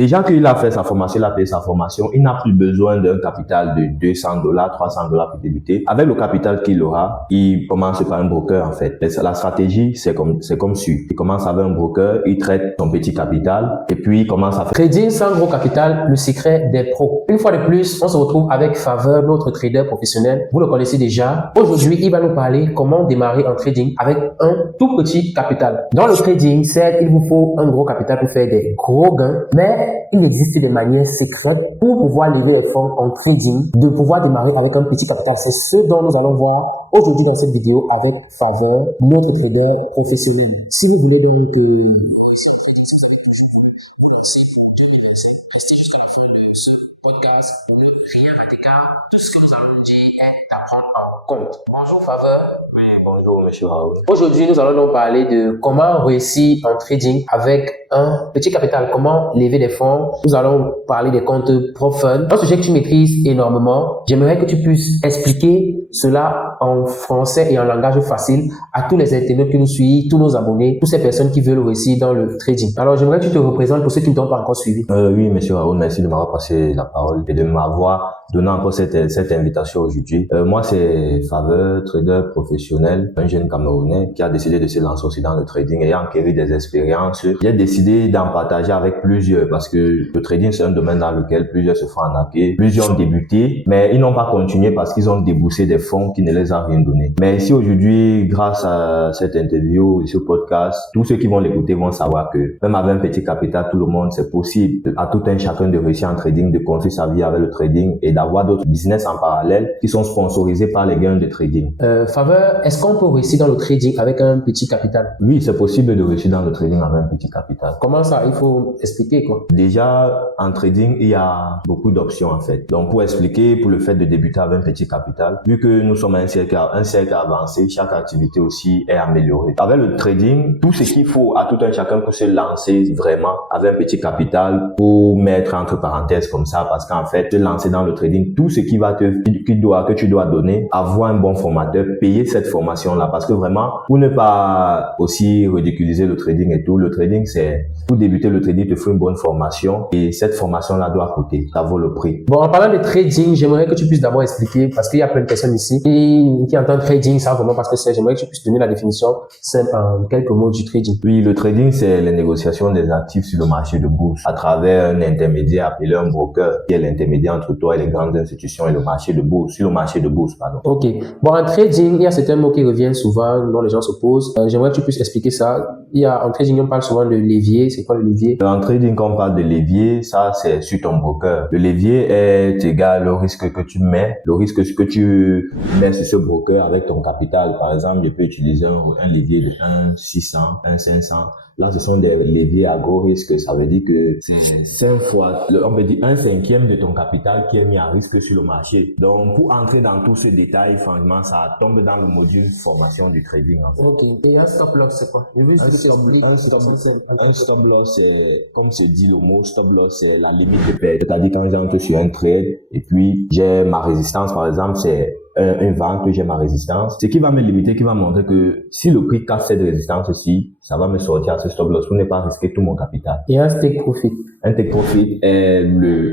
Déjà qu'il a fait sa formation, il a payé sa formation, il n'a plus besoin d'un capital de $200, $300 pour débuter. Avec le capital qu'il aura, il commence par un broker en fait. La stratégie, c'est comme suit. Il commence avec un broker, il traite son petit capital et puis il commence à faire Trading sans gros capital, le secret des pros. Une fois de plus, on se retrouve avec Faveur, notre trader professionnel. Vous le connaissez déjà. Aujourd'hui, il va nous parler comment démarrer en trading avec un tout petit capital. Dans le trading, certes, il vous faut un gros capital pour faire des gros gains, mais il existe des manières secrètes pour pouvoir lever les fonds en trading, de pouvoir démarrer avec un petit capital. C'est ce dont nous allons voir aujourd'hui dans cette vidéo avec Faveur, notre trader professionnel. Si vous voulez donc réussir en trading, si vous avez toujours voulu vous lancer pour 2025, restez jusqu'à la fin de ce podcast pour ne rien rater car tout ce que nous allons dire est à prendre en compte. Bonjour Faveur. Oui, bonjour monsieur Raoul. Aujourd'hui, nous allons donc parler de comment réussir en trading avec un petit capital, comment lever des fonds. Nous allons parler des comptes PropFund, un sujet que tu maîtrises énormément. J'aimerais que tu puisses expliquer cela en français et en langage facile à tous les internautes qui nous suivent, tous nos abonnés, toutes ces personnes qui veulent réussir dans le trading. Alors, j'aimerais que tu te représentes pour ceux qui ne t'ont pas encore suivi. Oui, monsieur Raoul, merci de m'avoir passé la parole et de m'avoir donné encore cette invitation aujourd'hui. Moi, c'est Faveur, trader professionnel, un jeune Camerounais qui a décidé de se lancer aussi dans le trading et a acquis des expériences. J'ai décidé d'en partager avec plusieurs parce que le trading, c'est un domaine dans lequel plusieurs se font arnaquer. Plusieurs ont débuté, mais ils n'ont pas continué parce qu'ils ont déboursé des fonds qui ne les ont rien donné. Mais ici, aujourd'hui, grâce à cette interview et ce podcast, tous ceux qui vont l'écouter vont savoir que même avec un petit capital, tout le monde, c'est possible à tout un chacun de réussir en trading, de construire sa vie avec le trading et d'avoir d'autres business en parallèle qui sont sponsorisés par les gains de trading. Faveur, est-ce qu'on peut réussir dans le trading avec un petit capital? Oui, c'est possible de réussir dans le trading avec un petit capital. Comment ça? Il faut expliquer quoi. Déjà, en trading, il y a beaucoup d'options en fait. Donc, pour expliquer, pour le fait de débuter avec un petit capital, vu que nous sommes un cercle avancé, chaque activité aussi est améliorée. Avec le trading, tout ce qu'il faut à tout un chacun pour se lancer vraiment avec un petit capital, pour mettre entre parenthèses comme ça, parce qu'en fait, se lancer dans le trading, tout ce que tu dois donner, avoir un bon formateur, payer cette formation-là, parce que vraiment, pour ne pas aussi ridiculiser le trading et tout, le trading, c'est, pour débuter le trading, il te faut une bonne formation et cette formation-là doit coûter, ça vaut le prix. Bon, en parlant de trading, j'aimerais que tu puisses d'abord expliquer, parce qu'il y a plein de personnes ici qui entendent trading, ça vraiment parce que c'est, j'aimerais que tu puisses donner la définition simple en quelques mots du trading. Oui, le trading, c'est les négociations des actifs sur le marché de bourse à travers un intermédiaire appelé un broker, qui est l'intermédiaire entre toi et les grandes institutions et le marché de bourse, sur le marché de bourse, pardon. Ok. Bon, en trading, il y a certains mots qui reviennent souvent, dont les gens se posent. J'aimerais que tu puisses expliquer ça. En trading, on parle souvent de levier. C'est quoi le levier? En trading, quand on parle de levier, ça, c'est sur ton broker. Le levier est égal au risque que tu mets, le risque que tu mets sur ce broker avec ton capital. Par exemple, je peux utiliser un levier de 1,600, 1,500. Là, ce sont des leviers à gros risque. Ça veut dire que c'est 5 fois, on peut dire 1/5 de ton capital qui est mis à risque sur le marché. Donc, pour entrer dans tous ces détails, franchement, ça tombe dans le module formation du trading, en fait. Ok. Et un stop loss, c'est quoi? Je veux juste que tu expliques. Un stop loss, c'est, comme se dit le mot, stop loss, c'est la limite de perte. C'est-à-dire quand j'entre sur un trade et puis j'ai ma résistance, par exemple, c'est une vente, j'ai ma résistance. Ce qui va me limiter, qui va montrer que si le prix casse cette résistance-ci, ça va me sortir à ce stop loss pour ne pas risquer tout mon capital. Et un take profit. Un take profit est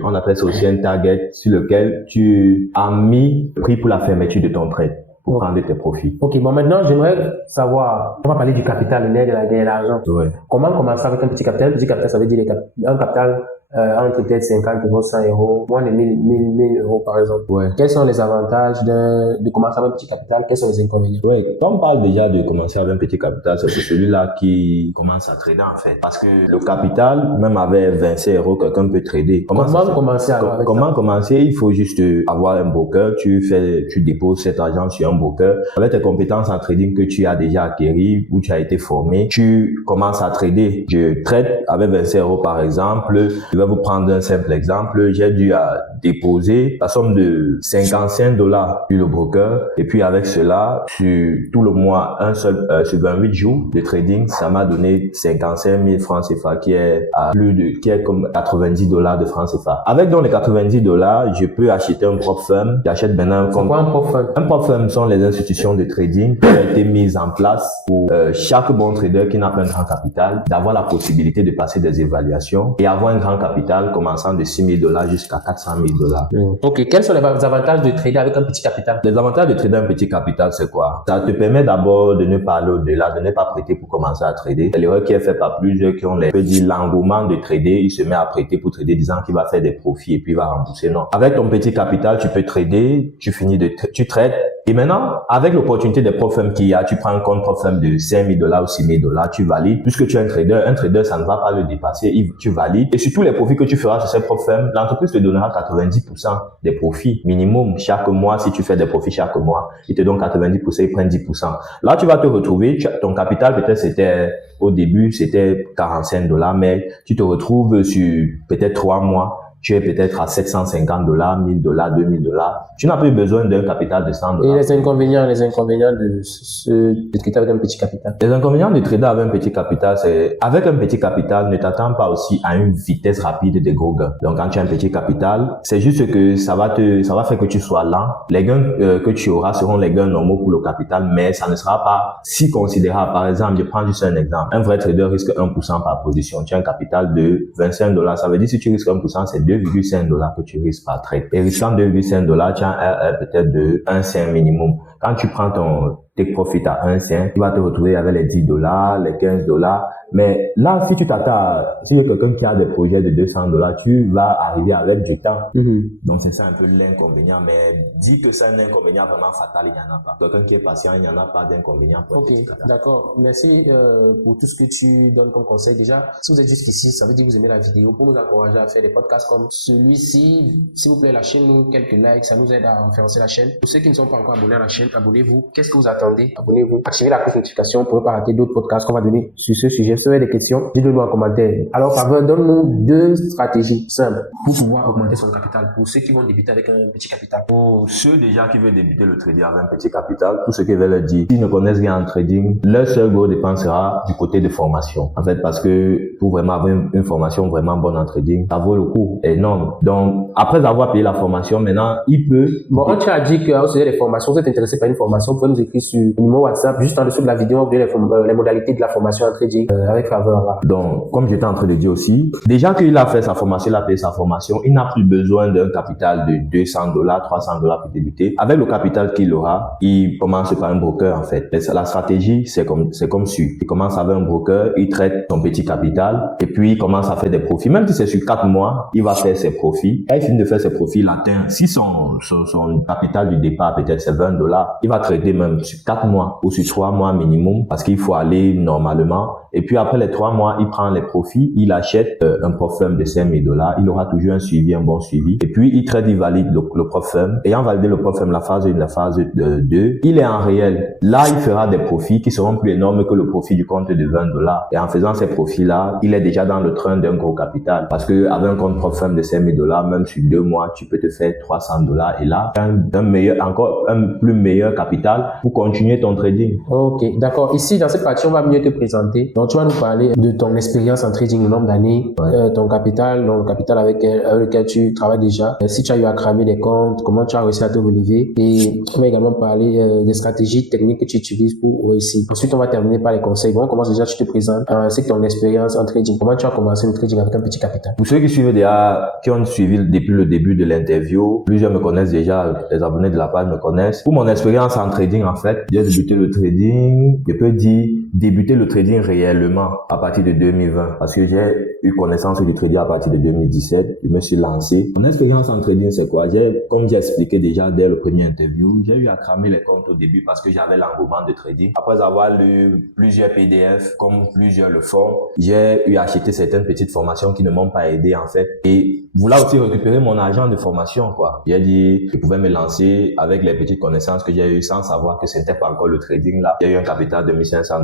on appelle ça aussi un target sur lequel tu as mis le prix pour la fermeture de ton trade, pour prendre tes profits. Ok, bon, maintenant, j'aimerais savoir, on va parler du capital, le nerf de l'argent. Ouais. Comment commencer avec un petit capital? Un petit capital, ça veut dire un capital entre peut-être 50 euros, 100 euros, moins de 1000 euros par exemple. Ouais. Quels sont les avantages de commencer avec un petit capital? Quels sont les inconvénients? Ouais, quand on parle déjà de commencer avec un petit capital, c'est pour celui-là qui commence à trader en fait. Parce que le capital, même avec 25 euros, quelqu'un peut trader. Comment commencer alors avec Comment ça? commencer? Il faut juste avoir un broker, tu déposes cet argent sur un broker. Avec tes compétences en trading que tu as déjà acquis, où tu as été formé, tu commences à trader. Je trade avec 25 euros par exemple. Je vais vous prendre un simple exemple. J'ai dû déposer la somme de $55 sur le broker. Et puis avec cela, sur tout le mois, sur 28 jours de trading, ça m'a donné 55 000 francs CFA qui est comme $90 de francs CFA. Avec donc les $90, je peux acheter un prop firm. J'achète maintenant un compte. C'est quoi un prop firm? Un prop firm sont les institutions de trading qui ont été mises en place pour chaque bon trader qui n'a pas un grand capital d'avoir la possibilité de passer des évaluations et avoir un grand capital commençant de $6,000 jusqu'à $400,000. Ok, quels sont les avantages de trader avec un petit capital? Les avantages de trader un petit capital, c'est quoi? Ça te permet d'abord de ne pas aller au-delà, de ne pas prêter pour commencer à trader. C'est l'erreur qui est faite par plusieurs qui ont l'engouement de trader. Il se met à prêter pour trader disant qu'il va faire des profits et puis il va rembourser. Non. Avec ton petit capital, tu peux trader, tu trades. Et maintenant, avec l'opportunité des prop firms qu'il y a, tu prends un compte prop firm de $5,000 ou $6,000, tu valides. Puisque tu es un trader, ça ne va pas le dépasser, tu valides. Et sur tous les profits que tu feras sur ces prop firms, l'entreprise te donnera 90% des profits minimum chaque mois. Si tu fais des profits chaque mois, ils te donnent 90%, ils prennent 10%. Là, tu vas te retrouver, ton capital, peut-être au début, c'était $45, mais tu te retrouves sur peut-être 3 mois. Tu es peut-être à $750, $1,000, $2,000. Tu n'as plus besoin d'un capital de $100. Et les inconvénients de trader avec un petit capital? Les inconvénients de trader avec un petit capital, c'est, avec un petit capital, ne t'attends pas aussi à une vitesse rapide des gros gains. Donc, quand tu as un petit capital, c'est juste que ça va faire que tu sois lent. Les gains que tu auras seront les gains normaux pour le capital, mais ça ne sera pas si considérable. Par exemple, je prends juste un exemple. Un vrai trader risque 1% par position. Tu as un capital de $25. Ça veut dire si tu risques 1%, c'est $2,5 que tu risques par trade. Et risquant $2,5, tu as un peut-être de 1 cent minimum. Quand tu prends ton take profit à 1 cent, tu vas te retrouver avec les $10, les $15. Mais là, si tu t'attends, si il y a quelqu'un qui a des projets de $200, tu vas arriver avec du temps. Donc, c'est ça un peu l'inconvénient. Mais dis que c'est un inconvénient vraiment fatal, il n'y en a pas. Quelqu'un qui est patient, il n'y en a pas d'inconvénient. Ok, d'accord. Merci pour tout ce que tu donnes comme conseil. Déjà, si vous êtes jusqu'ici, ça veut dire que vous aimez la vidéo. Pour nous encourager à faire des podcasts comme celui-ci, s'il vous plaît, lâchez-nous quelques likes. Ça nous aide à référencer la chaîne. Pour ceux qui ne sont pas encore abonnés à la chaîne, abonnez-vous. Qu'est-ce que vous attendez? Abonnez-vous. Activez la cloche de notification pour ne pas rater d'autres podcasts qu'on va donner sur ce sujet. Si vous avez des questions, dites-le-nous en commentaire. Alors, Faveur, donne-nous 2 stratégies simples pour pouvoir augmenter son capital pour ceux qui vont débuter avec un petit capital. Pour ceux déjà qui veulent débuter le trading avec un petit capital, tout ce que je vais leur dire, s'ils ne connaissent rien en trading, leur seul gros dépense sera du côté de formation. En fait, parce que pour vraiment avoir une formation vraiment bonne en trading, ça vaut le coup énorme. Donc, après avoir payé la formation, maintenant, il peut... Bon, on t'a dit que au sujet des formations, vous êtes intéressé par une formation, vous pouvez nous écrire sur le numéro WhatsApp, juste en dessous de la vidéo, vous verrez les modalités de la formation en trading avec Faveur. Voilà. Donc, comme j'étais en train de dire aussi, déjà qu'il a fait sa formation, il a payé sa formation, il n'a plus besoin d'un capital de $200, $300 pour débuter. Avec le capital qu'il aura, il commence par un broker en fait. La stratégie, c'est comme suit. Il commence avec un broker, il traite son petit capital et puis il commence à faire des profits. Même si c'est sur 4 mois, il va faire ses profits. Quand il finit de faire ses profits, il atteint, si son capital du départ peut-être c'est $20, il va trader même sur 4 mois ou sur 3 mois minimum parce qu'il faut aller normalement. Et puis après les 3 mois, il prend les profits, il achète un prop firm de $5,000, il aura toujours un suivi, un bon suivi. Et puis il trade, il valide le prop firm. Ayant validé le prop firm, la phase 1, la phase 2, il est en réel. Là, il fera des profits qui seront plus énormes que le profit du compte de $20. Et en faisant ces profits-là, il est déjà dans le train d'un gros capital. Parce que avec un compte prop firm de $5,000, même sur 2 mois, tu peux te faire $300. Et là, un plus meilleur capital pour continuer ton trading. Ok, d'accord. Ici, dans cette partie, on va mieux te présenter. Donc, tu vas nous parler de ton expérience en trading, le nombre d'années, ton capital, donc le capital avec lequel tu travailles déjà. Si tu as eu à cramer des comptes, comment tu as réussi à te relever. Et on va également parler des stratégies techniques que tu utilises pour réussir. Ensuite, on va terminer par les conseils. Bon, on commence déjà, tu te présentes. C'est ton expérience en trading. Comment tu as commencé le trading avec un petit capital? Pour ceux qui suivent déjà, qui ont suivi depuis le début de l'interview, plusieurs me connaissent déjà, les abonnés de la page me connaissent. Pour mon expérience en trading, en fait, j'ai débuté le trading, je peux dire débuter le trading réellement à partir de 2020 parce que j'ai eu connaissance du trading à partir de 2017. Je me suis lancé. Mon expérience en trading, c'est quoi? Comme j'ai expliqué déjà dès le premier interview, j'ai eu à cramer les comptes au début parce que j'avais l'engouement de trading. Après avoir lu plusieurs PDF, comme plusieurs le font, j'ai eu à acheter certaines petites formations qui ne m'ont pas aidé en fait. Et vouloir aussi récupérer mon argent de formation, quoi. J'ai dit, je pouvais me lancer avec les petites connaissances que j'ai eues sans savoir que c'était pas encore le trading là. J'ai eu un capital de $1,500.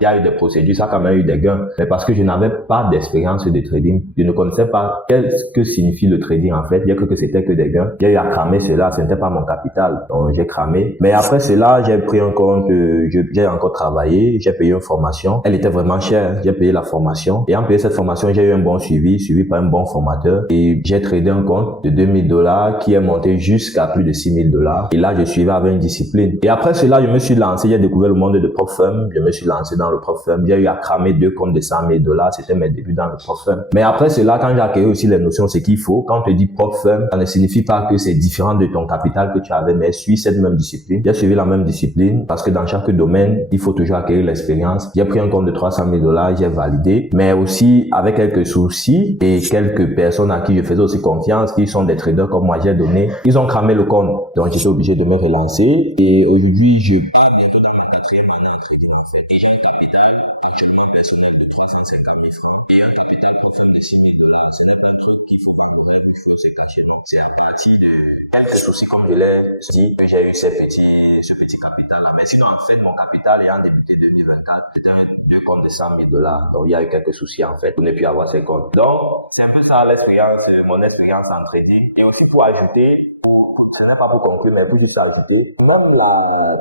Il y a eu des procédures, ça a quand même eu des gains. Mais parce que je n'avais pas d'expérience de trading, je ne connaissais pas qu'est-ce que signifie le trading en fait. J'ai cru que c'était que des gains. J'ai eu à cramer cela, ce n'était pas mon capital. Donc j'ai cramé. Mais après cela, j'ai pris un compte, j'ai encore travaillé, j'ai payé une formation. Elle était vraiment chère. J'ai payé la formation. Et en payant cette formation, j'ai eu un bon suivi par un bon formateur. Et j'ai tradé un compte de $2,000 qui est monté jusqu'à plus de $6,000. Et là, je suivais avec une discipline. Et après cela, je me suis lancé, j'ai découvert le monde de prop firm. Je me suis lancé dans le prop firm. J'ai eu à cramer 2 comptes de $100,000. C'était mes débuts dans le prop firm. Mais après cela, quand j'ai acquis aussi les notions, c'est qu'il faut, quand on te dit prop firm, ça ne signifie pas que c'est différent de ton capital que tu avais, mais suis cette même discipline. J'ai suivi la même discipline parce que dans chaque domaine, il faut toujours acquérir l'expérience. J'ai pris un compte de 300 000 $, j'ai validé, mais aussi avec quelques soucis et quelques personnes à qui je faisais aussi confiance, qui sont des traders comme moi, j'ai donné, ils ont cramé le compte. Donc j'étais obligé de me relancer et aujourd'hui, je pars bientôt dans ma 4e année en trading en fait. Et j'ai un capital actuellement personnel de 350 000 francs et un capital prop firm de 6 000 $. Ce n'est pas un truc qu'il faut vendre au rêve, il faut se cacher, non. C'est à partir de quelques soucis, comme je l'ai dit, que j'ai eu ce petit capital-là. Mais sinon, en fait, mon capital ayant débuté 2024, c'était 2 comptes de 100 000 $. Donc, il y a eu quelques soucis, en fait, pour ne plus avoir ces comptes. Donc, c'est un peu ça l'expérience, mon expérience en trading. Et aussi pour ajouter, ce n'est pas pour conclure, mais pour juste ajouter, même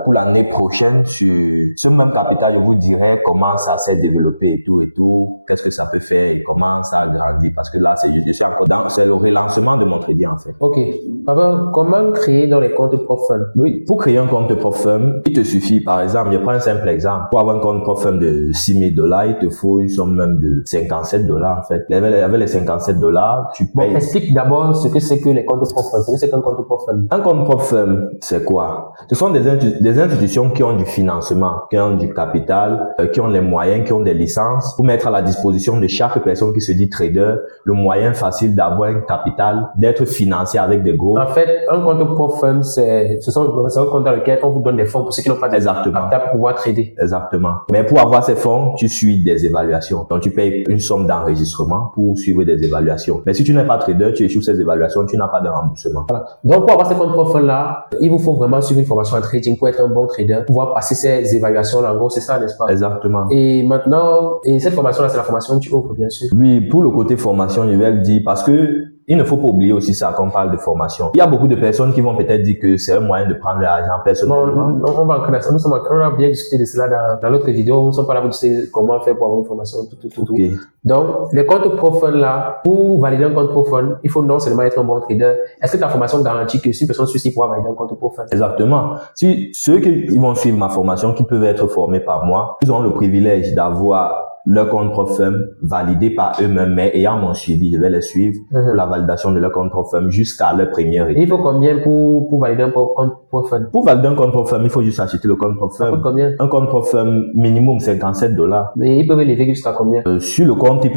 pour l'année prochaine, sur ce même capital, je vous dirai comment ça s'est développé et tout, qu'est-ce que ça peut faire et comment ça a grandi. Parce que là, je suis encore c'est le relancement de mon trading, en fait. Ok. Alors, comment créer dans les comptes prop firm? Oui, pour créer un compte prop firm, il te suffit, par exemple, je prends un simple exemple. Pour avoir un compte prop firm de 6 000 $, il te faut une somme même de 57 $, en fait. Avec les 57 $, tu payes. Bon, explique d'abord ce que c'est que les comptes prop firm. C'est qu'un compte prop firm. Un compte prop firm, c'est quoi? Ce sont des institutions qui ont du financement, qui ont du capital, qui ont les moyens, qui ont des licences pour mettre à la disposition de chaque personne qui se dit trader le moyen facile d'avoir un capital, d'être financé avec des gros. En fait, un compte prop firm, c'est un compte dans lequel on vous donne des fonds pour ceux qui n'ont pas de capital pour pouvoir trader. Exactement. Mais pour avoir ces fonds, tu suis des évaluations. Donc, tu payes une somme d'enregistrement pour suivre des évaluations. Mais si tu n'es pas trader, tu échoues ces évaluations, tu n'as pas de remboursement. Voilà. Donc, pour avoir ces comptes prop firm là, il vous faut vraiment suivre une formation en trading pour être un bon trader, pouvoir passer ces évaluations là. En gros, c'est ça, n'est-ce pas? Exactement. Et maintenant, cette formation là, c'est la formation que tu offres, bien sûr. Oui, pour le côté formation, je vais le dire parce que il ne faut pas oublier aussi ça quand on parle de formation. Il y a beaucoup de personnes qui vont peut-être dire que c'est un moyen de prendre l'argent personnellement. Non, on va en ça. On a bien discuté de cela dans l'autre vidéo. Nous ne sommes pas là pour discuter comment faire pour avoir une formation, tout. Okay. Donc, les comptes prop firm là, pour valider un compte prop firm, il faut non seulement être un bon trader. Est-ce que ta formation garantit que si personne suit pourra valider un compte prop firm? Exactement. Si ceux qui vont suivre ma formation, qui peuvent être formés par moi, ils auront le privilège d'avoir leur compte prop firm validé par eux-mêmes, mais ayant mon suivi, je vais les suivre pour la validation de leur compte prop firm jusqu'à leur première étape. Il faut combien pour valider un compte prop firm? Pour valider un compte prop firm, il faut juste acheter le compte prop firm. Ça coûte combien? Un compte prop firm minimum 57 $. Et ils peuvent lever jusqu'à combien? Sur le compte,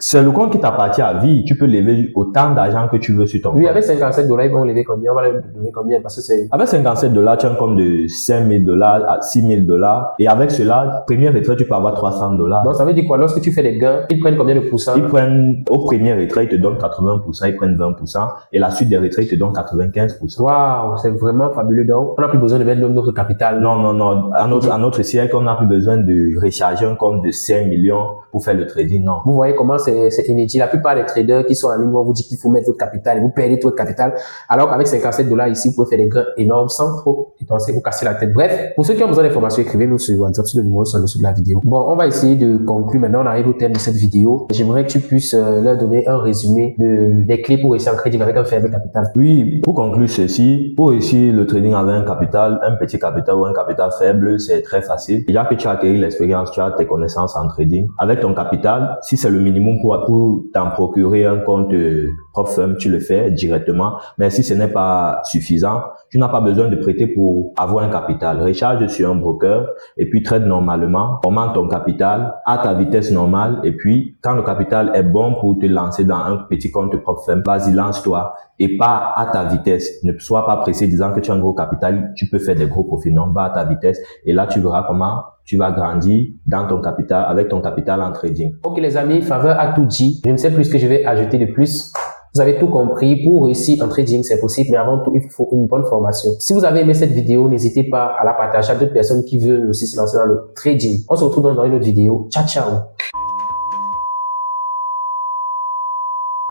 c'est le compte qui t'appartient à vie. Tu peux lever autant d'argent que tu veux sur ton compte. Oui, avec 57 $, ils vont lever combien? On va leur donner combien? Parce que c'est... Avec 57 $, tu as un compte de 5 000 $ à 6 000 $. Et avec cela, première retraite, tu peux avoir 300 $. Donc, ça veut dire quoi? Lorsque tu fais des gains, ils prennent combien de pourcents? Ils prennent, au premier retrait, ils te donnent 80%, ils prennent 20%, et la suite des retraits, ils te donnent 95%. Waouh, c'est vraiment fabuleux. Donc, on n'a plus besoin de mettre notre capital. Non. À notre siècle, on n'a plus besoin de recharger un compte de 5 millions pour faire le trading, non. Vous voyez comment c'est inédit. La plupart des traders qui sont en ligne vont vous dire qu'il faut mettre votre capital et vous perdez tout votre capital. Alors qu'avec 57 $ ici, vous pouvez faire des gains énormes sans trop y penser, vous casser la tête. Bref, pour ceux qui ont besoin d'informations, écrivez-nous sur WhatsApp, sur le numéro sur le dessous de la vidéo. Bon, on va essayer de conclure. Maintenant, on arrive au thème de cette vidéo. J'aimerais que tu puisses leur donner un résumé des clés pour réussir en trading avec un faible capital. Oui, pour conclure ceci, pour réussir le trading avec un capital, un petit capital ou un capital faible, c'est très facile. Déjà que tu as acquis l'expérience, tu as tes connaissances en trading. Avec ton capital, si c'est le minimum pour t'en procurer un compte prop firm, tu le fais directement. Mais si ce n'est pas suffisant, tu n'as pas besoin de prêter pour avoir un capital. Recharge sur un broker et puis trade normalement. Augmente ton capital à ta vitesse normale et puis quand le capital est bon pour te lancer dans un petit compte prop firm, vas-y, lance-toi et pas à ta vitesse. Ne sois pas pressé disant que tu as un gros capital, tu peux faire des gros profits. Non, va à ta vitesse et là tu verras comment tu vas grandir dans ton capital, avec ton capital en trading. Ok les amis, Faveur a tout dit. Je ne sais plus ce que je vais ajouter de plus. Vous avez tout compris. Pour réussir en trading, c'est possible, mais avant tout, il faut une bonne formation. Si vous avez aimé cette vidéo, n'hésitez pas à la partager à d'autres personnes qui veulent aussi se lancer dans le trading. On se retrouve dans une autre vidéo. Ciao, ciao.